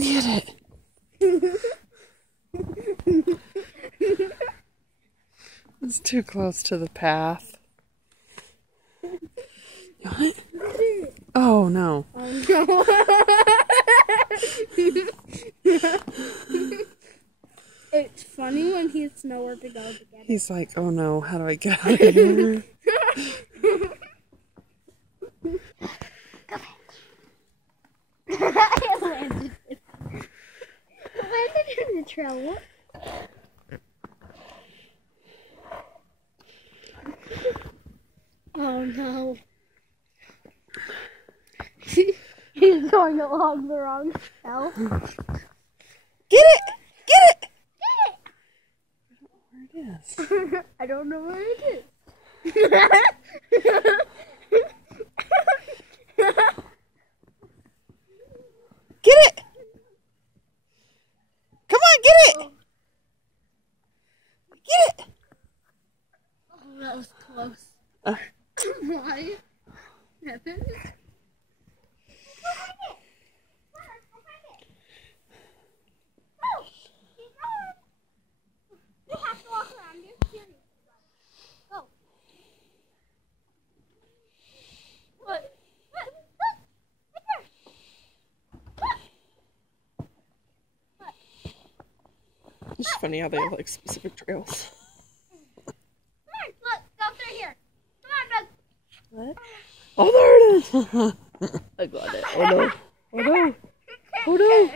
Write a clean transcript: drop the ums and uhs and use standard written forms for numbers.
get it. It's too close to the path. What? Oh no. Oh no. It's funny when he has nowhere to go to get it. He's like, oh no, how do I get out of here? It landed in the trail. Oh no. He's going along the wrong trail. Get it! Get it! Where it is? I don't know where it is. Get it! Come on, get it! Get it! Oh, that was close. Uh. Why? Nothing. It's funny how they have like specific trails. Come on, look, go through here. Come on, Doug. What? Oh, there it is! I got it. Oh no. Oh no. Oh no.